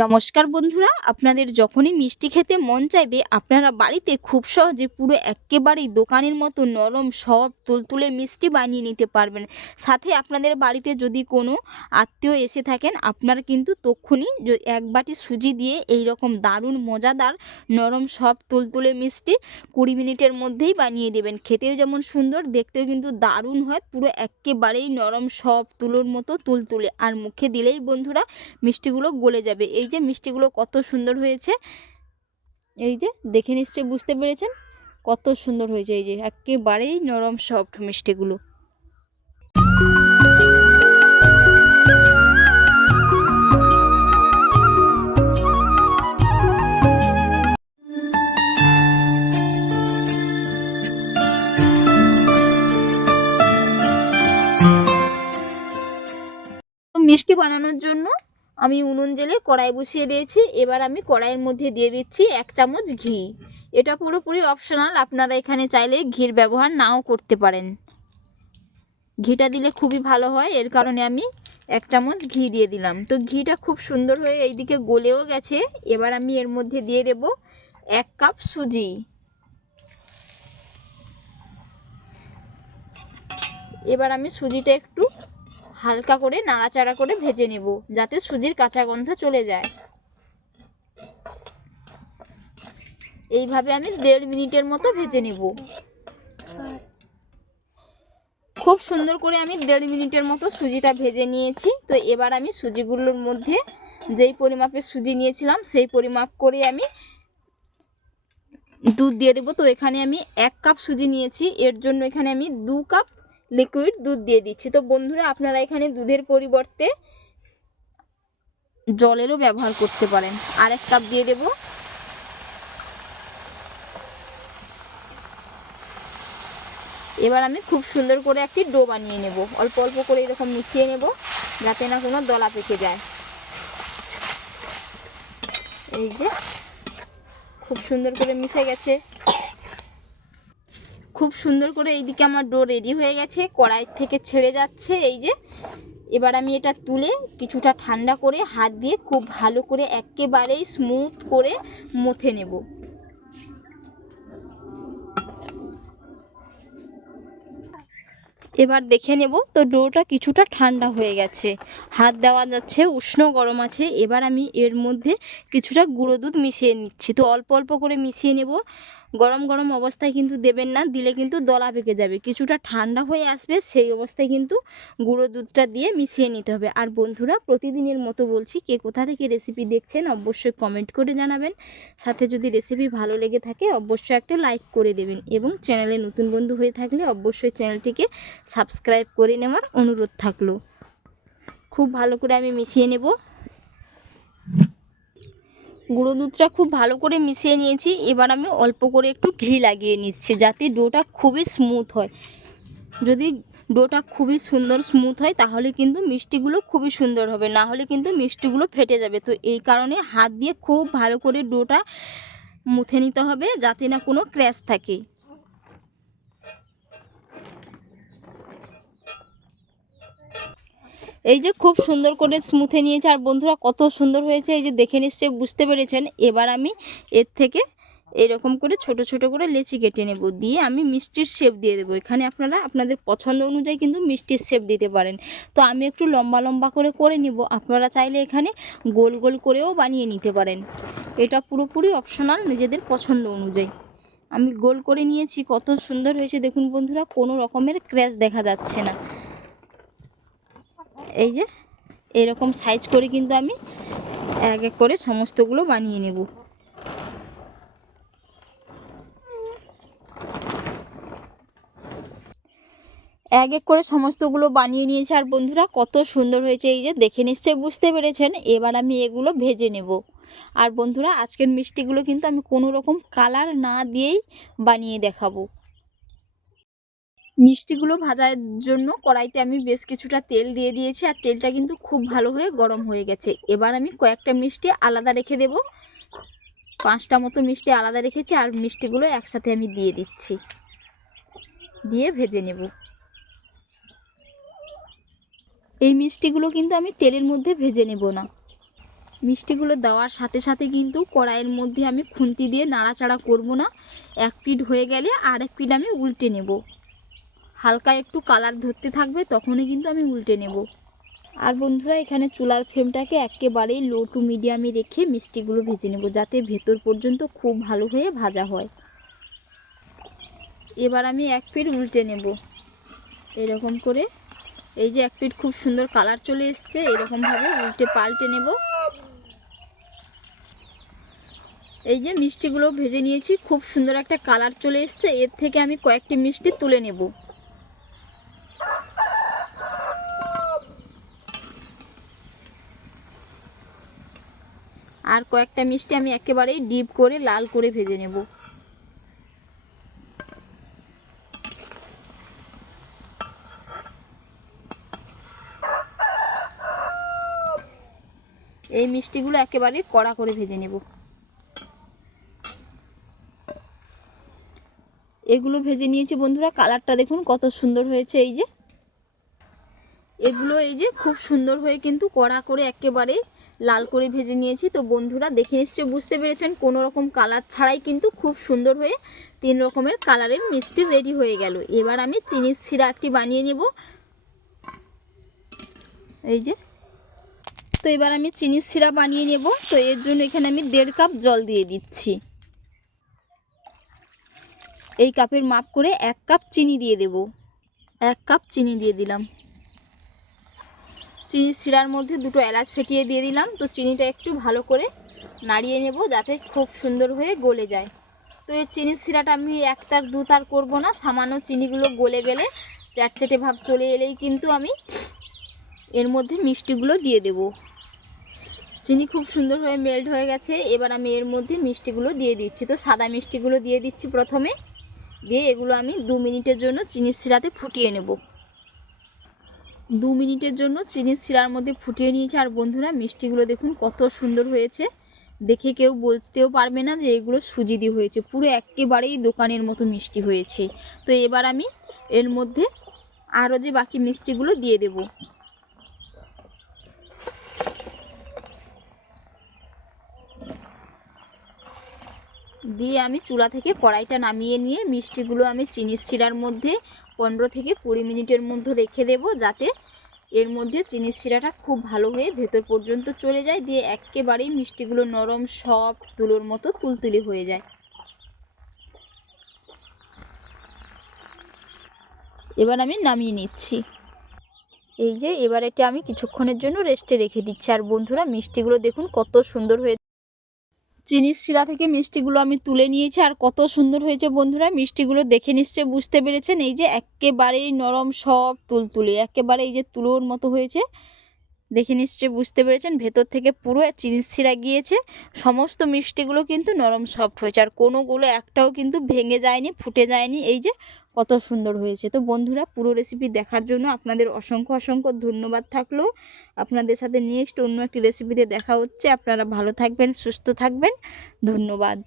নমস্কার বন্ধুরা, আপনাদের যখনই মিষ্টি খেতে মন চাইবে, আপনারা বাড়িতে খুব সহজে পুরো একেবারেই দোকানের মতো নরম, সব তুলতুলে মিষ্টি বানিয়ে নিতে পারবেন। সাথে আপনাদের বাড়িতে যদি কোনো আত্মীয় এসে থাকেন, আপনারা কিন্তু তক্ষুনি এক বাটি সুজি দিয়ে এই রকম দারুণ, মজাদার, নরম, সব তুলতুলে মিষ্টি কুড়ি মিনিটের মধ্যেই বানিয়ে দেবেন। খেতেও যেমন সুন্দর, দেখতেও কিন্তু দারুণ হয়, পুরো একেবারেই নরম, সব তুলোর মতো তুলতুলে। আর মুখে দিলেই বন্ধুরা, মিষ্টিগুলো গলে যাবে। এই যে মিষ্টিগুলো কত সুন্দর হয়েছে। এই যে দেখে নিশ্চয়ই বুঝতে পেরেছেন কত সুন্দর হয়েছে। এই যে একেবারেই নরম সফট মিষ্টিগুলো। মিষ্টি বানানোর জন্য আমি উনুন জেলে কড়াই বসিয়ে দিয়েছি। এবার আমি কড়াইয়ের মধ্যে দিয়ে দিচ্ছি এক চামচ ঘি। এটা পুরোপুরি অপশনাল আপনারা এখানে চাইলে ঘির ব্যবহার নাও করতে পারেন। ঘিটা দিলে খুবই ভালো হয়, এর কারণে আমি এক চামচ ঘি দিয়ে দিলাম। তো ঘিটা খুব সুন্দর হয়ে এইদিকে গলেও গেছে। এবার আমি এর মধ্যে দিয়ে দেব এক কাপ সুজি। এবার আমি সুজিটা একটু হালকা করে নাড়াচাড়া করে ভেজে নেব, যাতে সুজির কাঁচা গন্ধ চলে যায়। এইভাবে আমি দেড় মিনিটের মতো ভেজে নেব। খুব সুন্দর করে আমি দেড় মিনিটের মতো সুজিটা ভেজে নিয়েছি। তো এবার আমি সুজিগুলোর মধ্যে যেই পরিমাপে সুজি নিয়েছিলাম, সেই পরিমাপ করে আমি দুধ দিয়ে দেবো। তো এখানে আমি এক কাপ সুজি নিয়েছি। এর জন্য এখানে আমি দু কাপ লিকুইড দুধ দিয়ে দিচ্ছি। তো বন্ধুরা, আপনারা এখানে দুধের পরিবর্তে জলেরও ব্যবহার করতে পারেন। আর এক কাপ দিয়ে দেব। এবার আমি খুব সুন্দর করে একটি ডো বানিয়ে নেব। অল্প অল্প করে এরকম মিশিয়ে নেব, যাতে না কোনো দলা পেকে যায়। এই যে, খুব সুন্দর করে মিশে গেছে। খুব সুন্দর করে এইদিকে আমার ডো রেডি হয়ে গেছে, কড়াই থেকে ছেড়ে যাচ্ছে এই যে। এবার আমি এটা তুলে কিছুটা ঠান্ডা করে হাত দিয়ে খুব ভালো করে একেবারেই স্মুথ করে মথে নেব। এবার দেখে নেব, তো ডোটা কিছুটা ঠান্ডা হয়ে গেছে। হাত দেওয়া যাচ্ছে, উষ্ণ গরম আছে। এবার আমি এর মধ্যে কিছুটা গুঁড়ো দুধ মিশিয়ে নিচ্ছি। তো অল্প অল্প করে মিশিয়ে নেব। গরম গরম অবস্থায় কিন্তু দেবেন না, দিলে কিন্তু দলা পেকে যাবে। কিছুটা ঠান্ডা হয়ে আসবে, সেই অবস্থায় কিন্তু গুঁড়ো দুধটা দিয়ে মিশিয়ে নিতে হবে। আর বন্ধুরা, প্রতিদিনের মতো বলছি, কে কোথা থেকে রেসিপি দেখছেন অবশ্যই কমেন্ট করে জানাবেন। সাথে যদি রেসিপি ভালো লেগে থাকে, অবশ্যই একটা লাইক করে দেবেন। এবং চ্যানেলে নতুন বন্ধু হয়ে থাকলে অবশ্যই চ্যানেলটিকে সাবস্ক্রাইব করে নেওয়ার অনুরোধ থাকল। খুব ভালো করে আমি মিশিয়ে নেব। গুঁড়ো দুধটা খুব ভালো করে মিশিয়ে নিয়েছি। এবার আমি অল্প করে একটু ঘি লাগিয়ে নিচ্ছি যাতে ডোটা খুবই স্মুথ হয়। যদি ডোটা খুবই সুন্দর স্মুথ হয়, তাহলে কিন্তু মিষ্টিগুলো খুবই সুন্দর হবে। না হলে কিন্তু মিষ্টিগুলো ফেটে যাবে। তো এই কারণে হাত দিয়ে খুব ভালো করে ডোটা মুথে নিতে হবে যাতে না কোনো ক্র্যাশ থাকে। এই যে খুব সুন্দর করে স্মুথে নিয়েছে, আর বন্ধুরা কত সুন্দর হয়েছে, এই যে দেখে নিশ্চয়ই বুঝতে পেরেছেন। এবার আমি এর থেকে এরকম করে ছোট ছোট করে লেচি কেটে নেব, দিয়ে আমি মিষ্টির শেপ দিয়ে দেবো। এখানে আপনারা আপনাদের পছন্দ অনুযায়ী কিন্তু মিষ্টির শেপ দিতে পারেন। তো আমি একটু লম্বা লম্বা করে করে নিব, আপনারা চাইলে এখানে গোল গোল করেও বানিয়ে নিতে পারেন। এটা পুরোপুরি অপশনাল নিজেদের পছন্দ অনুযায়ী। আমি গোল করে নিয়েছি, কত সুন্দর হয়েছে, দেখুন বন্ধুরা, কোনো রকমের ক্র্যাশ দেখা যাচ্ছে না। এই যে, এরকম সাইজ করে কিন্তু আমি এক এক করে সমস্তগুলো বানিয়ে নেব। এক এক করে সমস্তগুলো বানিয়ে নিয়েছে। আর বন্ধুরা, কত সুন্দর হয়েছে এই যে, দেখে নিশ্চয়ই বুঝতে পেরেছেন। এবার আমি এগুলো ভেজে নেব। আর বন্ধুরা, আজকের মিষ্টিগুলো কিন্তু আমি কোনো রকম কালার না দিয়েই বানিয়ে দেখাবো। মিষ্টিগুলো ভাজার জন্য কড়াইতে আমি বেশ কিছুটা তেল দিয়ে দিয়েছি আর তেলটা কিন্তু খুব ভালো হয়ে গরম হয়ে গেছে। এবার আমি কয়েকটা মিষ্টি আলাদা রেখে দেব। পাঁচটা মতো মিষ্টি আলাদা রেখেছি আর মিষ্টিগুলো একসাথে আমি দিয়ে দিচ্ছি। দিয়ে ভেজে নেব। এই মিষ্টিগুলো কিন্তু আমি তেলের মধ্যে ভেজে নেব না। মিষ্টিগুলো দেওয়ার সাথে সাথে কিন্তু কড়াইয়ের মধ্যে আমি খুন্তি দিয়ে নাড়াচাড়া করব না। এক পিঠ হয়ে গেলে আর এক পিঠ আমি উল্টে নেব। হালকা একটু কালার ধরতে থাকবে, তখনই কিন্তু আমি উল্টে নেব। আর বন্ধুরা, এখানে চুলার ফ্লেমটাকে একেবারেই লো টু মিডিয়ামে রেখে মিষ্টিগুলো ভেজে নেব, যাতে ভেতর পর্যন্ত খুব ভালো হয়ে ভাজা হয়। এবার আমি এক পিঠ উল্টে নেব। এরকম করে এই যে এক পিঠ খুব সুন্দর কালার চলে এসছে, এরকমভাবে উল্টে পাল্টে নেব। এই যে মিষ্টিগুলো ভেজে নিয়েছি, খুব সুন্দর একটা কালার চলে এসছে, এর থেকে আমি কয়েকটি মিষ্টি তুলে নেব। আর কয়েকটা মিষ্টি আমি একেবারেই ডিপ করে লাল করে ভেজে নেব। এই মিষ্টিগুলো একেবারে কড়া করে ভেজে নেব। এগুলো ভেজে নিয়েছি বন্ধুরা, কালারটা দেখুন কত সুন্দর হয়েছে এই যে। এগুলো এই যে খুব সুন্দর হয়ে কিন্তু কড়া করে একেবারে লাল করে ভেজে নিয়েছি। তো বন্ধুরা, দেখে নিশ্চয়ই বুঝতে পেরেছেন, কোনো রকম কালার ছাড়াই কিন্তু খুব সুন্দর হয়ে তিন রকমের কালারের মিষ্টি রেডি হয়ে গেল। এবার আমি চিনির সিরা একটি বানিয়ে নেব। এই যে। তো এবার আমি চিনির সিরা বানিয়ে নেব। তো এর জন্য এখানে আমি দেড় কাপ জল দিয়ে দিচ্ছি। এই কাপের মাপ করে এক কাপ চিনি দিয়ে দেব। এক কাপ চিনি দিয়ে দিলাম। চিনির শিরার মধ্যে দুটো এলাচ ফেটিয়ে দিয়ে দিলাম। তো চিনিটা একটু ভালো করে নাড়িয়ে নেব যাতে খুব সুন্দর হয়ে গলে যায়। তো এই চিনির শিরাটা আমি এক তার দু তার করব না, সামান্য চিনিগুলো গলে গেলে চ্যাটচেটে ভাব চলে এলেই কিন্তু আমি এর মধ্যে মিষ্টিগুলো দিয়ে দেব। চিনি খুব সুন্দর হয়ে মেল্ট হয়ে গেছে, এবার আমি এর মধ্যে মিষ্টিগুলো দিয়ে দিচ্ছি। তো সাদা মিষ্টিগুলো দিয়ে দিচ্ছি প্রথমে। দিয়ে এগুলো আমি দু মিনিটের জন্য চিনির শিরাতে ফুটিয়ে নেব। দু মিনিটের জন্য চিনির শিরার মধ্যে ফুটিয়ে নিয়েছি। আর বন্ধুরা, মিষ্টিগুলো দেখুন কত সুন্দর হয়েছে। দেখে কেউ বুঝতেও পারবে না যে এগুলো সুজি দিয়ে হয়েছে। পুরো একেবারেই দোকানের মতো মিষ্টি হয়েছে। তো এবার আমি এর মধ্যে আরও যে বাকি মিষ্টিগুলো দিয়ে দেব। দিয়ে আমি চুলা থেকে কড়াইটা নামিয়ে নিয়ে মিষ্টিগুলো আমি চিনির শিরার মধ্যে পনেরো থেকে কুড়ি মিনিটের মধ্যে রেখে দেব যাতে এর মধ্যে চিনির শিরাটা খুব ভালো হয়ে ভেতর পর্যন্ত চলে যায়, দিয়ে একেবারেই মিষ্টিগুলো নরম সব তুলোর মতো তুলতুলি হয়ে যায়। এবার আমি নামিয়ে নিচ্ছি। এই যে, এবার এটা আমি কিছুক্ষণের জন্য রেস্টে রেখে দিচ্ছি। আর বন্ধুরা, মিষ্টিগুলো দেখুন কত সুন্দর হয়ে চিনির শিরা থেকে মিষ্টিগুলো আমি তুলে নিয়েছি। আর কত সুন্দর হয়েছে বন্ধুরা, মিষ্টিগুলো দেখে নিশ্চয়ই বুঝতে পেরেছেন। এই যে একেবারেই নরম সব তুলতুলে, একেবারে এই যে তুলোর মতো হয়েছে, দেখে নিশ্চয়ই বুঝতে পেরেছেন। ভেতর থেকে পুরো চিনির শিরা গিয়েছে, সমস্ত মিষ্টিগুলো কিন্তু নরম সফট হয়েছে। আর কোনোগুলো একটাও কিন্তু ভেঙে যায়নি, ফুটে যায়নি। এই যে কত সুন্দর হয়েছে। তো বন্ধুরা, পুরো রেসিপি দেখার জন্য আপনাদের অসংখ্য অসংখ্য ধন্যবাদ থাকল। আপনাদের সাথে নেক্সট অন্য একটি রেসিপিতে দেখা হচ্ছে। আপনারা ভালো থাকবেন, সুস্থ থাকবেন। ধন্যবাদ।